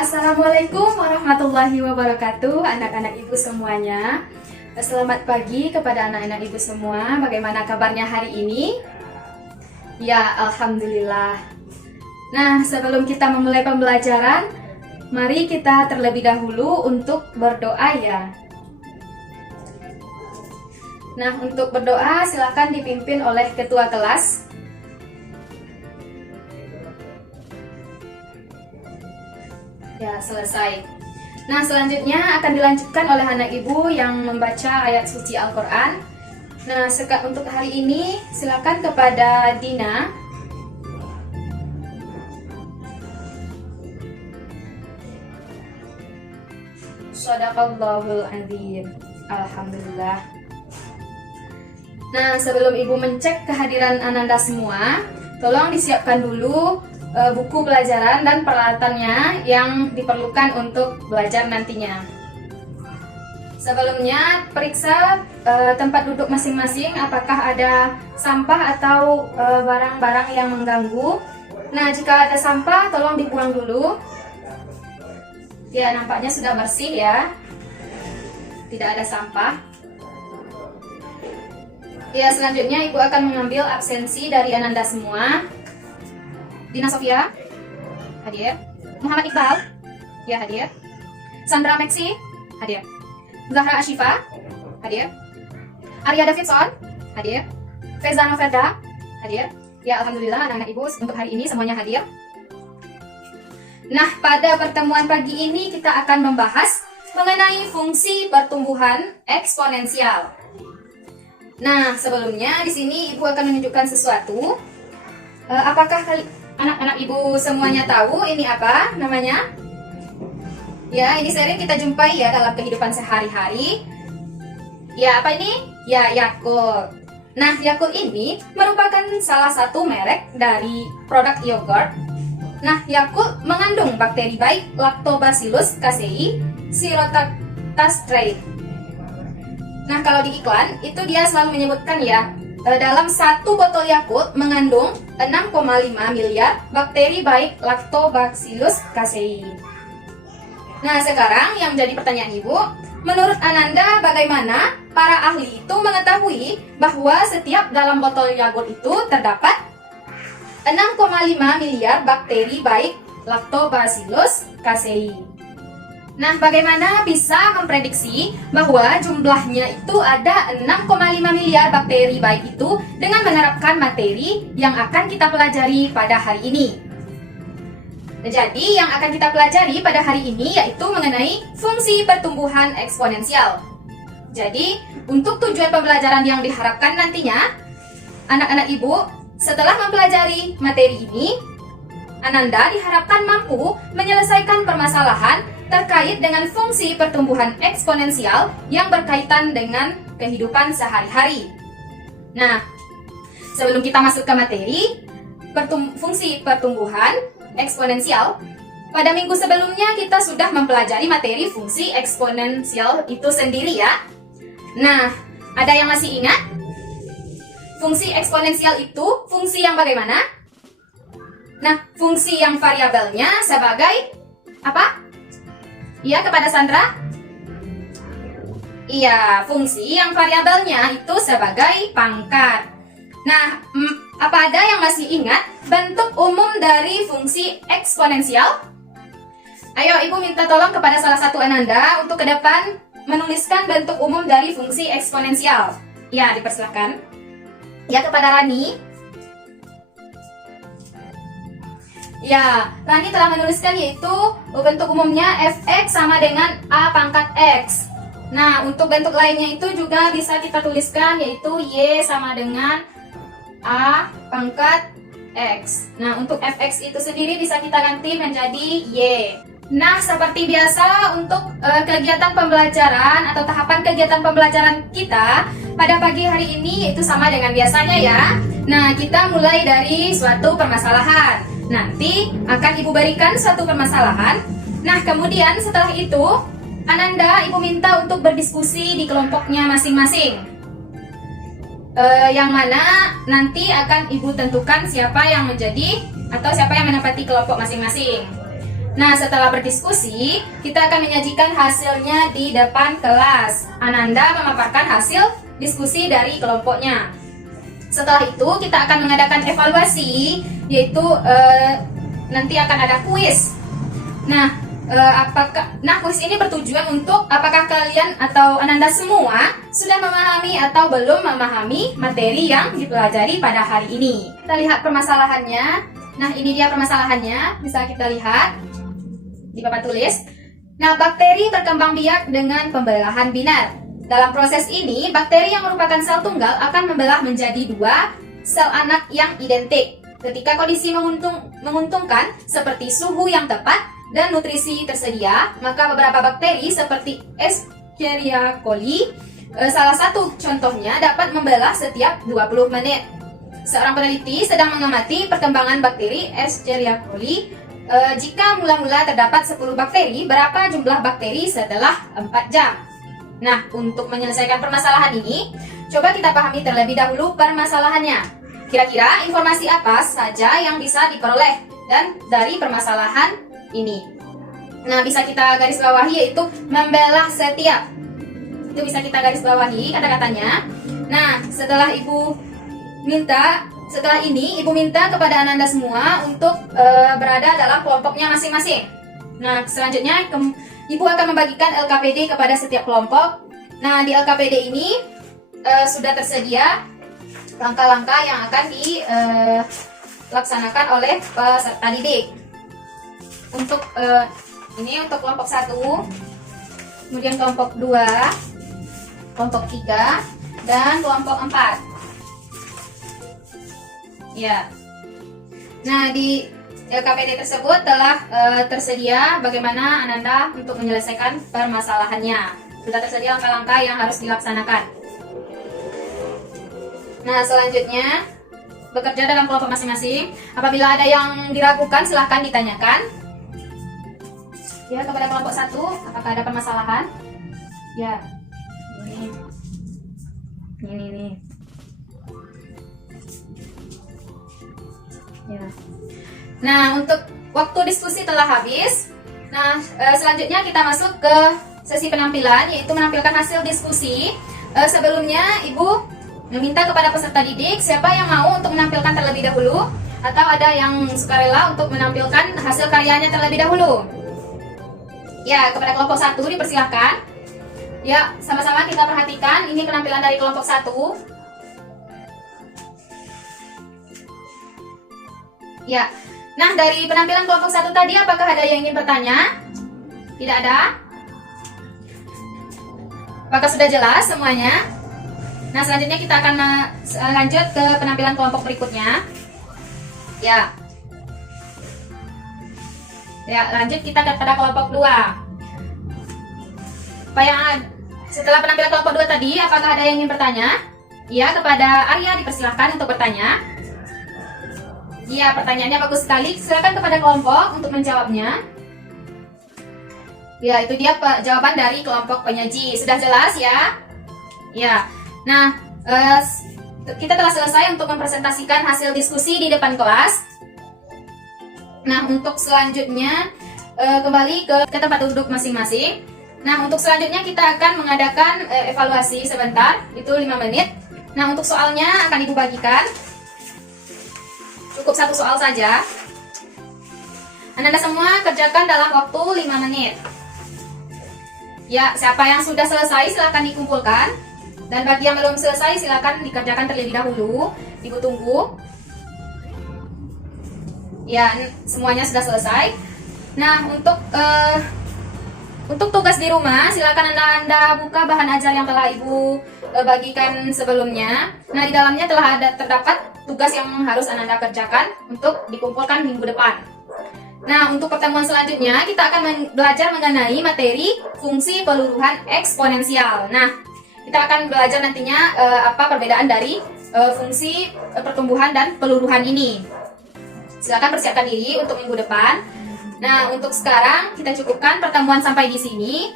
Assalamualaikum warahmatullahi wabarakatuh, anak-anak ibu semuanya. Selamat pagi kepada anak-anak ibu semua. Bagaimana kabarnya hari ini? Ya, alhamdulillah. Nah, sebelum kita memulai pembelajaran, mari kita terlebih dahulu untuk berdoa ya. Nah, untuk berdoa silakan dipimpin oleh ketua kelas. Ya, selesai. Nah, selanjutnya akan dilanjutkan oleh anak ibu yang membaca ayat suci Al-Quran. Nah, untuk hari ini silakan kepada Dina. Shadaqallahul adzim. Alhamdulillah. Nah, sebelum ibu mencek kehadiran Ananda semua, tolong disiapkan dulu buku pelajaran dan peralatannya yang diperlukan untuk belajar nantinya. Sebelumnya, periksa tempat duduk masing-masing apakah ada sampah atau barang-barang yang mengganggu. Nah, jika ada sampah, tolong dibuang dulu. Ya, nampaknya sudah bersih ya. Tidak ada sampah. Ya, selanjutnya ibu akan mengambil absensi dari Ananda semua. Dina Sofia, hadir. Muhammad Iqbal, ya hadir. Sandra Maxi, hadir. Zahra Ashifa, hadir. Arya Davidson, hadir. Feza Novelda, hadir. Ya, alhamdulillah anak-anak ibu untuk hari ini semuanya hadir. Nah, pada pertemuan pagi ini kita akan membahas mengenai fungsi pertumbuhan eksponensial. Nah, sebelumnya di sini ibu akan menunjukkan sesuatu. Apakah anak-anak ibu semuanya tahu ini apa namanya? Ya, ini sering kita jumpai ya dalam kehidupan sehari-hari. Ya, apa ini? Ya, Yakult. Nah, Yakult ini merupakan salah satu merek dari produk yogurt. Nah, Yakult mengandung bakteri baik Lactobacillus casei strait. Nah, kalau di iklan itu dia selalu menyebutkan ya, dalam satu botol Yakult mengandung 6,5 miliar bakteri baik Lactobacillus casei. Nah, sekarang yang menjadi pertanyaan ibu, menurut Ananda bagaimana para ahli itu mengetahui bahwa setiap dalam botol yogurt itu terdapat 6,5 miliar bakteri baik Lactobacillus casei? Nah, bagaimana bisa memprediksi bahwa jumlahnya itu ada 6,5 miliar bakteri baik itu dengan menerapkan materi yang akan kita pelajari pada hari ini? Jadi, yang akan kita pelajari pada hari ini yaitu mengenai fungsi pertumbuhan eksponensial. Jadi, untuk tujuan pembelajaran yang diharapkan nantinya, anak-anak ibu setelah mempelajari materi ini, Ananda diharapkan mampu menyelesaikan permasalahan terkait dengan fungsi pertumbuhan eksponensial yang berkaitan dengan kehidupan sehari-hari. Nah, sebelum kita masuk ke materi fungsi pertumbuhan eksponensial, pada minggu sebelumnya kita sudah mempelajari materi fungsi eksponensial itu sendiri ya. Nah, ada yang masih ingat? Fungsi eksponensial itu fungsi yang bagaimana? Nah, fungsi yang variabelnya sebagai apa? Iya, kepada Sandra? Iya, fungsi yang variabelnya itu sebagai pangkat. Nah, apa ada yang masih ingat bentuk umum dari fungsi eksponensial? Ayo, ibu minta tolong kepada salah satu Ananda untuk ke depan menuliskan bentuk umum dari fungsi eksponensial. Ya, dipersilakan. Ya, kepada Rani. Ya, Rani telah menuliskan yaitu bentuk umumnya fx sama dengan a pangkat x. Nah, untuk bentuk lainnya itu juga bisa kita tuliskan yaitu y sama dengan a pangkat x. Nah, untuk fx itu sendiri bisa kita ganti menjadi y. Nah, seperti biasa untuk kegiatan pembelajaran atau tahapan kegiatan pembelajaran kita pada pagi hari ini yaitu sama dengan biasanya ya. Nah, kita mulai dari suatu permasalahan. Nanti akan ibu berikan suatu permasalahan. Nah, kemudian setelah itu Ananda ibu minta untuk berdiskusi di kelompoknya masing-masing. Yang mana nanti akan ibu tentukan siapa yang menjadi atau siapa yang menempati kelompok masing-masing. Nah, setelah berdiskusi, kita akan menyajikan hasilnya di depan kelas. Ananda memaparkan hasil diskusi dari kelompoknya. Setelah itu, kita akan mengadakan evaluasi, yaitu nanti akan ada kuis. Nah, kuis ini bertujuan untuk apakah kalian atau Ananda semua sudah memahami atau belum memahami materi yang dipelajari pada hari ini. Kita lihat permasalahannya. Nah, ini dia permasalahannya, bisa kita lihat di papan tulis. Nah, bakteri berkembang biak dengan pembelahan binar. Dalam proses ini, bakteri yang merupakan sel tunggal akan membelah menjadi dua sel anak yang identik. Ketika kondisi menguntungkan seperti suhu yang tepat dan nutrisi tersedia, maka beberapa bakteri seperti Escherichia coli, salah satu contohnya, dapat membelah setiap 20 menit. Seorang peneliti sedang mengamati perkembangan bakteri Escherichia coli. Jika mula-mula terdapat 10 bakteri, berapa jumlah bakteri setelah 4 jam? Nah, untuk menyelesaikan permasalahan ini, coba kita pahami terlebih dahulu permasalahannya. Kira-kira informasi apa saja yang bisa diperoleh dan dari permasalahan ini? Nah, bisa kita garis bawahi, yaitu membelah setiap. Itu bisa kita garis bawahi kata-katanya. Nah, setelah ini, Ibu minta kepada Ananda semua untuk berada dalam kelompoknya masing-masing. Nah, selanjutnya Ibu akan membagikan LKPD kepada setiap kelompok. Nah, di LKPD ini sudah tersedia langkah-langkah yang akan dilaksanakan oleh peserta didik. Untuk ini untuk kelompok 1, kemudian kelompok 2, kelompok 3, dan kelompok 4. Ya. Nah, di LKPD tersebut telah tersedia bagaimana Ananda untuk menyelesaikan permasalahannya. Sudah tersedia langkah-langkah yang harus dilaksanakan. Nah, selanjutnya bekerja dalam kelompok masing-masing. Apabila ada yang diragukan, silahkan ditanyakan. Ya, kepada kelompok 1, apakah ada permasalahan? Ya, ini. Ya. Nah, untuk waktu diskusi telah habis. Nah, selanjutnya kita masuk ke sesi penampilan, yaitu menampilkan hasil diskusi. Sebelumnya, Ibu meminta kepada peserta didik siapa yang mau untuk menampilkan terlebih dahulu, atau ada yang sukarela untuk menampilkan hasil karyanya terlebih dahulu. Ya, kepada kelompok 1 dipersilahkan. Ya, sama-sama kita perhatikan ini penampilan dari kelompok 1. Ya. Nah, dari penampilan kelompok 1 tadi, apakah ada yang ingin bertanya? Tidak ada? Apakah sudah jelas semuanya? Nah, selanjutnya kita akan lanjut ke penampilan kelompok berikutnya. Ya. Ya, lanjut kita kepada kelompok 2. Setelah penampilan kelompok 2 tadi, apakah ada yang ingin bertanya? Ya, kepada Arya dipersilahkan untuk bertanya. Ya, pertanyaannya bagus sekali. Silakan kepada kelompok untuk menjawabnya. Ya, itu dia jawaban dari kelompok penyaji. Sudah jelas ya? Ya. Nah, kita telah selesai untuk mempresentasikan hasil diskusi di depan kelas. Nah, untuk selanjutnya kembali ke tempat duduk masing-masing. Nah, untuk selanjutnya kita akan mengadakan evaluasi sebentar, itu 5 menit. Nah, untuk soalnya akan Ibu bagikan. Cukup 1 soal saja. Anda semua kerjakan dalam waktu 5 menit. Ya, siapa yang sudah selesai silahkan dikumpulkan. Dan bagi yang belum selesai silahkan dikerjakan terlebih dahulu. Ibu tunggu. Ya, semuanya sudah selesai. Nah, untuk tugas di rumah, silakan Anda buka bahan ajar yang telah Ibu bagikan sebelumnya. Nah, di dalamnya telah terdapat tugas yang harus Anda kerjakan untuk dikumpulkan minggu depan. Nah, untuk pertemuan selanjutnya kita akan belajar mengenai materi fungsi peluruhan eksponensial. Nah, kita akan belajar nantinya apa perbedaan dari fungsi pertumbuhan dan peluruhan ini. Silakan persiapkan diri untuk minggu depan. Nah, untuk sekarang kita cukupkan pertemuan sampai di sini.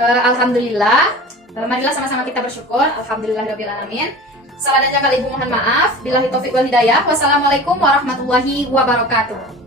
Alhamdulillah. Marilah sama-sama kita bersyukur. Alhamdulillahirabbil alamin. Salah dan jangkal Ibu mohon maaf. Billahi taufik wal hidayah. Wassalamualaikum warahmatullahi wabarakatuh.